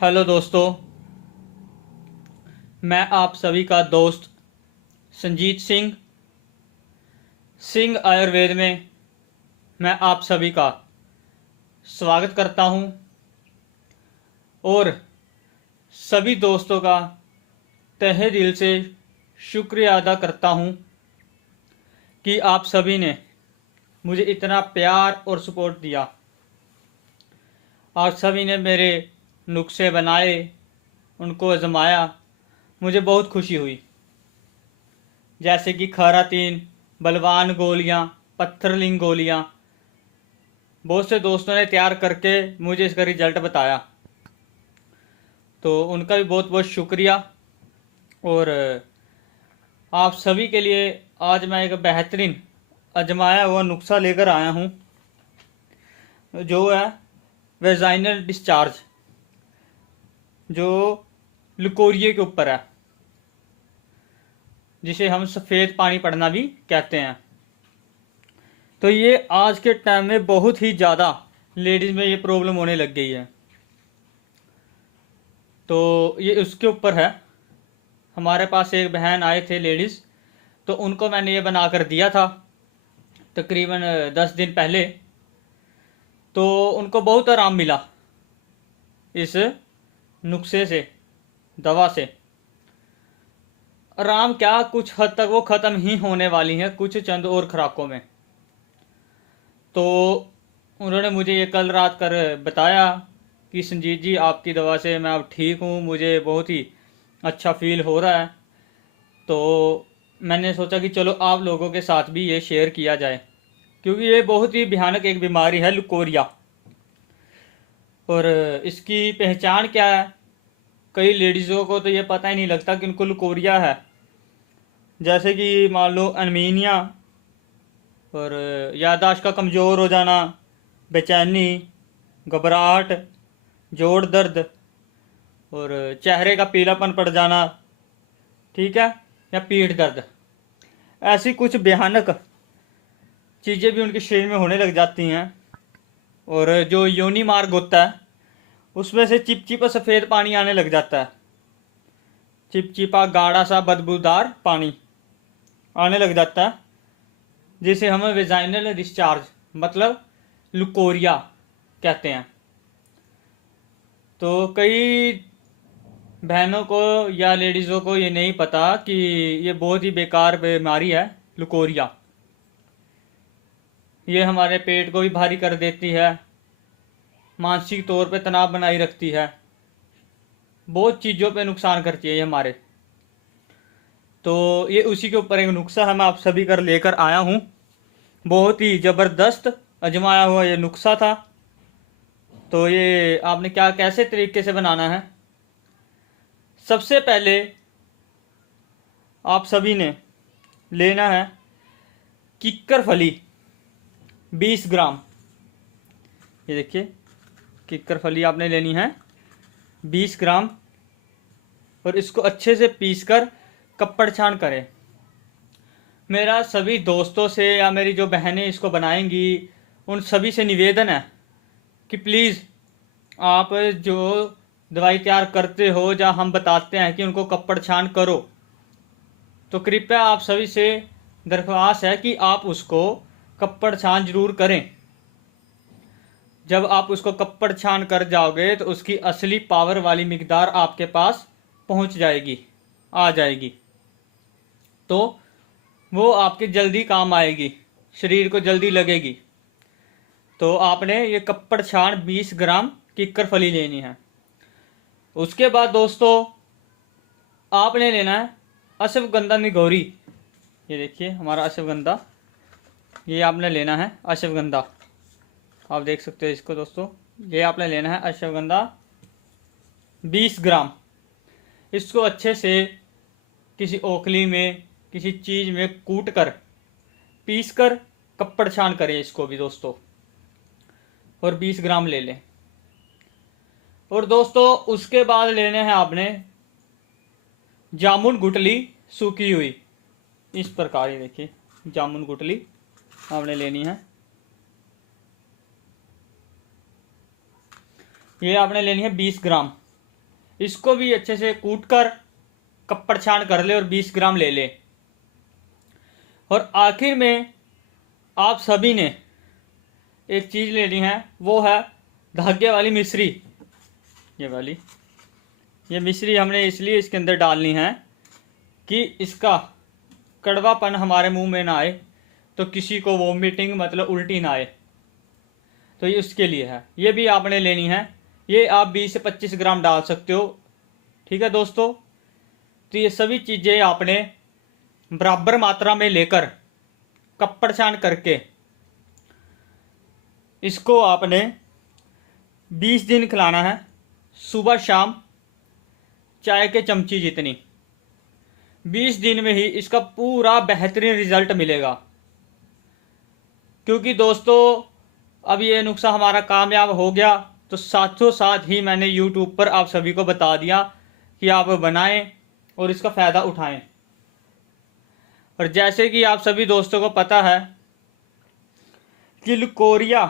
Hello दोस्तों, मैं आप सभी का दोस्त संजीत सिंह आयुर्वेद में मैं आप सभी का स्वागत करता हूं और सभी दोस्तों का तहे दिल से शुक्रिया अदा करता हूं कि आप सभी ने मुझे इतना प्यार और सपोर्ट दिया। आप सभी ने मेरे नुस्खे बनाए, उनको आजमाया, मुझे बहुत खुशी हुई। जैसे कि खरातीन, बलवान गोलियां, पत्थरलिंग गोलियां, बहुत से दोस्तों ने तैयार करके मुझे इसका रिजल्ट बताया, तो उनका भी बहुत बहुत शुक्रिया। और आप सभी के लिए आज मैं एक बेहतरीन आजमाया हुआ नुस्खा लेकर आया हूँ, जो है वेजाइनल डिस्चार्ज, जो लुकोरिए के ऊपर है, जिसे हम सफ़ेद पानी पड़ना भी कहते हैं। तो ये आज के टाइम में बहुत ही ज़्यादा लेडीज़ में ये प्रॉब्लम होने लग गई है, तो ये उसके ऊपर है। हमारे पास एक बहन आए थे लेडीज़, तो उनको मैंने ये बना कर दिया था तकरीबन 10 दिन पहले, तो उनको बहुत आराम मिला इस नुस्खे से, दवा से। आराम क्या, कुछ हद तक वो ख़त्म ही होने वाली हैं कुछ चंद और खुराकों में। तो उन्होंने मुझे ये कल रात कर बताया कि संजीत जी, आपकी दवा से मैं अब ठीक हूँ, मुझे बहुत ही अच्छा फील हो रहा है। तो मैंने सोचा कि चलो आप लोगों के साथ भी ये शेयर किया जाए, क्योंकि ये बहुत ही भयानक एक बीमारी है लुकोरिया। और इसकी पहचान क्या है, कई लेडीज़ों को तो ये पता ही नहीं लगता कि उनको लुकोरिया है। जैसे कि मान लो एनीमिया, और याददाश्त का कमज़ोर हो जाना, बेचैनी, घबराहट, जोड़ दर्द, और चेहरे का पीलापन पड़ जाना, ठीक है, या पीठ दर्द। ऐसी कुछ भयानक चीज़ें भी उनके शरीर में होने लग जाती हैं। और जो योनि मार्ग होता है, उसमें से चिपचिपा सफ़ेद पानी आने लग जाता है, चिपचिपा गाढ़ा सा बदबूदार पानी आने लग जाता है, जिसे हम वेजाइनल डिस्चार्ज मतलब लुकोरिया कहते हैं। तो कई बहनों को या लेडीज़ों को ये नहीं पता कि ये बहुत ही बेकार बीमारी है लुकोरिया। ये हमारे पेट को भी भारी कर देती है, मानसिक तौर पे तनाव बनाई रखती है, बहुत चीज़ों पे नुकसान करती है ये हमारे। तो ये उसी के ऊपर एक नुस्खा है, मैं आप सभी कर लेकर आया हूँ। बहुत ही ज़बरदस्त आजमाया हुआ ये नुस्खा था। तो ये आपने क्या कैसे तरीके से बनाना है, सबसे पहले आप सभी ने लेना है किक्कर फली 20 ग्राम। ये देखिए, किक्कर फली आपने लेनी है 20 ग्राम, और इसको अच्छे से पीसकर कपड़ छान करें। मेरा सभी दोस्तों से या मेरी जो बहनें इसको बनाएंगी उन सभी से निवेदन है कि प्लीज़ आप जो दवाई तैयार करते हो, जहाँ हम बताते हैं कि उनको कपड़ छान करो, तो कृपया आप सभी से दरख्वास्त है कि आप उसको कपड़ छान जरूर करें। जब आप उसको कपड़ छान कर जाओगे तो उसकी असली पावर वाली मिकदार आपके पास पहुंच जाएगी, आ जाएगी, तो वो आपके जल्दी काम आएगी, शरीर को जल्दी लगेगी। तो आपने ये कपड़ छान 20 ग्राम किक्कर फली लेनी है। उसके बाद दोस्तों आपने लेना है अश्वगंधा निगौरी। ये देखिए हमारा अश्वगंधा, ये आपने लेना है अश्वगंधा, आप देख सकते हो इसको दोस्तों। ये आपने लेना है अश्वगंधा 20 ग्राम। इसको अच्छे से किसी ओखली में, किसी चीज़ में कूट कर, पीस कर कपड़ छान करें इसको भी दोस्तों, और 20 ग्राम ले लें। और दोस्तों उसके बाद लेने हैं आपने जामुन गुटली सूखी हुई, इस प्रकार। ये देखिए जामुन गुटली आपने लेनी है, ये आपने लेनी है 20 ग्राम। इसको भी अच्छे से कूट कर कपड़ छान कर ले और 20 ग्राम ले ले। और आखिर में आप सभी ने एक चीज़ लेनी है, वो है धागे वाली मिश्री। ये वाली, ये मिश्री हमने इसलिए इसके अंदर डालनी है कि इसका कड़वापन हमारे मुंह में ना आए, तो किसी को वोमिटिंग मतलब उल्टी ना आए, तो ये उसके लिए है। ये भी आपने लेनी है, ये आप 20 से 25 ग्राम डाल सकते हो। ठीक है दोस्तों, तो ये सभी चीज़ें आपने बराबर मात्रा में लेकर कपड़ छान करके इसको आपने 20 दिन खिलाना है, सुबह शाम चाय के चमची जितनी। 20 दिन में ही इसका पूरा बेहतरीन रिजल्ट मिलेगा। क्योंकि दोस्तों अब ये नुस्खा हमारा कामयाब हो गया, तो साथों साथ ही मैंने YouTube पर आप सभी को बता दिया कि आप बनाएं और इसका फ़ायदा उठाएं। और जैसे कि आप सभी दोस्तों को पता है कि लुकोरिया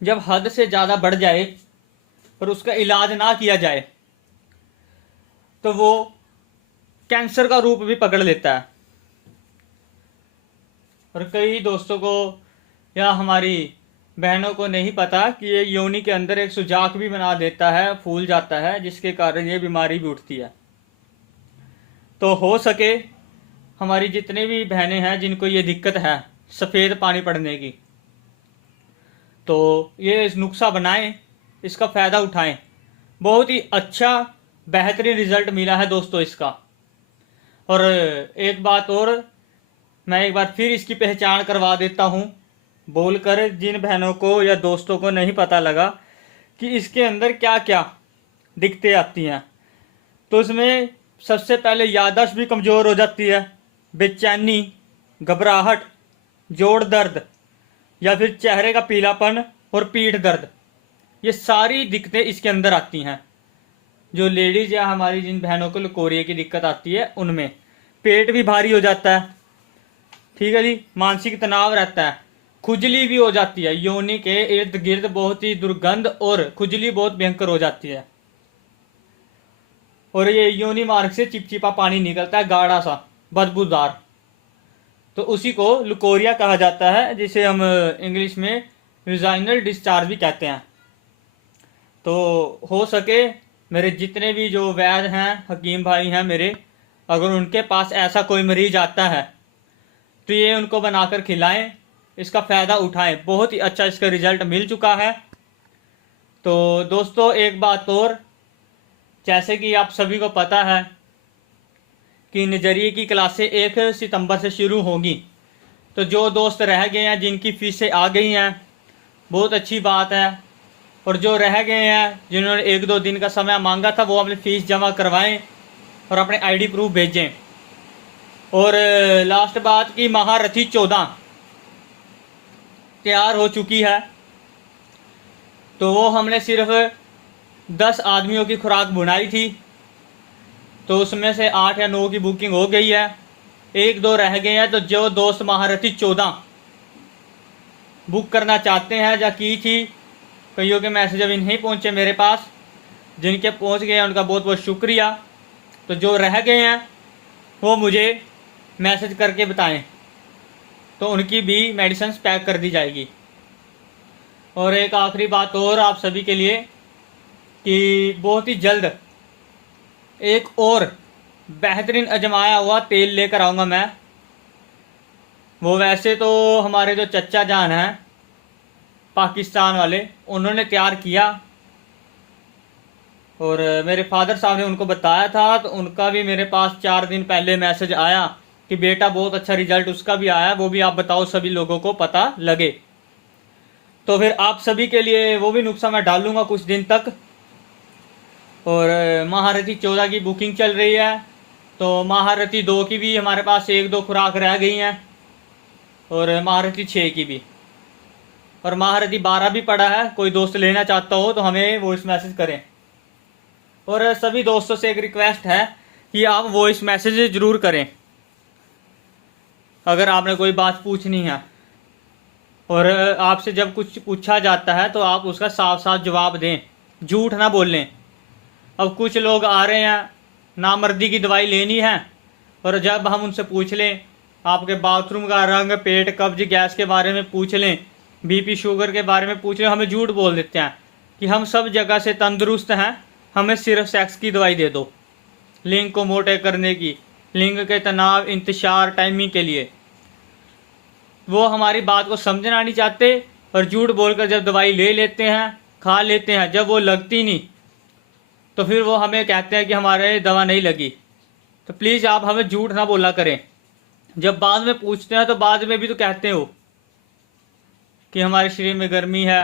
जब हद से ज़्यादा बढ़ जाए और उसका इलाज ना किया जाए तो वो कैंसर का रूप भी पकड़ लेता है। और कई दोस्तों को या हमारी बहनों को नहीं पता कि ये योनि के अंदर एक सुजाक भी बना देता है, फूल जाता है, जिसके कारण ये बीमारी भी उठती है। तो हो सके हमारी जितने भी बहनें हैं जिनको ये दिक्कत है सफ़ेद पानी पड़ने की, तो ये नुस्खा बनाएं, इसका फ़ायदा उठाएं। बहुत ही अच्छा बेहतरीन रिज़ल्ट मिला है दोस्तों इसका। और एक बात और, मैं एक बार फिर इसकी पहचान करवा देता हूँ बोलकर, जिन बहनों को या दोस्तों को नहीं पता लगा कि इसके अंदर क्या क्या दिक्कतें आती हैं। तो इसमें सबसे पहले याददाश्त भी कमज़ोर हो जाती है, बेचैनी, घबराहट, जोड़ दर्द या फिर चेहरे का पीलापन और पीठ दर्द, ये सारी दिक्कतें इसके अंदर आती हैं। जो लेडीज़ या हमारी जिन बहनों को लकोरिया की दिक्कत आती है उनमें पेट भी भारी हो जाता है, ठीक है जी, मानसिक तनाव रहता है, खुजली भी हो जाती है, योनि के इर्द गिर्द बहुत ही दुर्गंध और खुजली बहुत भयंकर हो जाती है। और ये योनि मार्ग से चिपचिपा पानी निकलता है, गाढ़ा सा बदबूदार, तो उसी को लुकोरिया कहा जाता है, जिसे हम इंग्लिश में विजाइनल डिस्चार्ज भी कहते हैं। तो हो सके मेरे जितने भी जो वैद्य हैं, हकीम भाई हैं मेरे, अगर उनके पास ऐसा कोई मरीज आता है तो ये उनको बनाकर खिलाएं, इसका फ़ायदा उठाएं। बहुत ही अच्छा इसका रिज़ल्ट मिल चुका है। तो दोस्तों एक बात और, जैसे कि आप सभी को पता है कि नज़रिए की क्लासें 1 सितंबर से शुरू होंगी, तो जो दोस्त रह गए हैं जिनकी फ़ीसें आ गई हैं बहुत अच्छी बात है, और जो रह गए हैं जिन्होंने 1-2 दिन का समय मांगा था वो अपनी फ़ीस जमा करवाएं और अपने आईडी प्रूफ भेजें। और लास्ट बात की महारथी 14 तैयार हो चुकी है, तो वो हमने सिर्फ 10 आदमियों की खुराक बुनाई थी, तो उसमें से 8 या 9 की बुकिंग हो गई है, 1-2 रह गए हैं। तो जो दोस्त महारथी 14 बुक करना चाहते हैं या की थी, कईयों के मैसेज अभी नहीं पहुंचे मेरे पास, जिनके पहुंच गए हैं उनका बहुत बहुत शुक्रिया। तो जो रह गए हैं वो मुझे मैसेज करके बताएं, तो उनकी भी मेडिसिन पैक कर दी जाएगी। और एक आखिरी बात और आप सभी के लिए कि बहुत ही जल्द एक और बेहतरीन अजमाया हुआ तेल लेकर आऊँगा मैं। वो वैसे तो हमारे जो चचा जान हैं पाकिस्तान वाले, उन्होंने तैयार किया और मेरे फादर साहब ने उनको बताया था, तो उनका भी मेरे पास 4 दिन पहले मैसेज आया कि बेटा बहुत अच्छा रिजल्ट उसका भी आया, वो भी आप बताओ सभी लोगों को पता लगे। तो फिर आप सभी के लिए वो भी नुस्खा मैं डालूंगा कुछ दिन तक। और महारथी 14 की बुकिंग चल रही है, तो महारथी 2 की भी हमारे पास 1-2 खुराक रह गई हैं, और महारथी 6 की भी, और महारथी 12 भी पड़ा है। कोई दोस्त लेना चाहता हो तो हमें वॉइस मैसेज करें। और सभी दोस्तों से एक रिक्वेस्ट है कि आप वॉइस मैसेज ज़रूर करें अगर आपने कोई बात पूछनी है, और आपसे जब कुछ पूछा जाता है तो आप उसका साफ साफ जवाब दें, झूठ ना बोलें। अब कुछ लोग आ रहे हैं, नामर्दी की दवाई लेनी है, और जब हम उनसे पूछ लें आपके बाथरूम का रंग, पेट, कब्ज, गैस के बारे में पूछ लें, बीपी शुगर के बारे में पूछ लें, हमें झूठ बोल देते हैं कि हम सब जगह से तंदुरुस्त हैं, हमें सिर्फ सेक्स की दवाई दे दो, लिंग को मोटे करने की, लिंग के तनाव, इंतशार, टाइमिंग के लिए। वो हमारी बात को समझना नहीं चाहते और झूठ बोलकर जब दवाई ले लेते हैं, खा लेते हैं, जब वो लगती नहीं तो फिर वो हमें कहते हैं कि हमारे दवा नहीं लगी। तो प्लीज़ आप हमें झूठ ना बोला करें। जब बाद में पूछते हैं तो बाद में भी तो कहते हो कि हमारे शरीर में गर्मी है,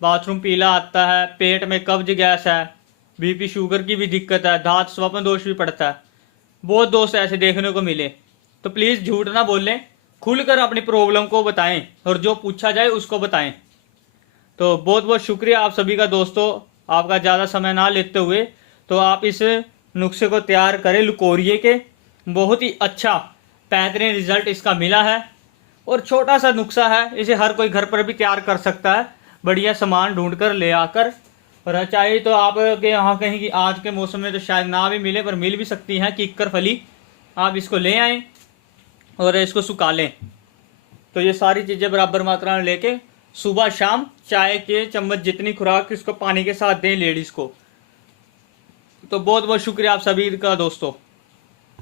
बाथरूम पीला आता है, पेट में कब्ज गैस है, बीपी शुगर की भी दिक्कत है, धात स्वप्न दोष भी पड़ता है। बहुत दोस्त ऐसे देखने को मिले। तो प्लीज़ झूठ ना बोलें, खुलकर अपनी प्रॉब्लम को बताएं और जो पूछा जाए उसको बताएं। तो बहुत बहुत शुक्रिया आप सभी का दोस्तों। आपका ज़्यादा समय ना लेते हुए तो आप इस नुस्खे को तैयार करें लुकोरिए के। बहुत ही अच्छा बेहतरीन रिजल्ट इसका मिला है और छोटा सा नुस्खा है, इसे हर कोई घर पर भी तैयार कर सकता है, बढ़िया सामान ढूंढ कर ले आकर। और चाहे तो आपके यहाँ कहीं की आज के मौसम में तो शायद ना भी मिले, पर मिल भी सकती है किक्कर फली। आप इसको ले आएँ और इसको सुखा लें। तो ये सारी चीज़ें बराबर मात्रा में लेके सुबह शाम चाय के चम्मच जितनी खुराक इसको पानी के साथ दें लेडीज़ को। तो बहुत बहुत शुक्रिया आप सभी का दोस्तों।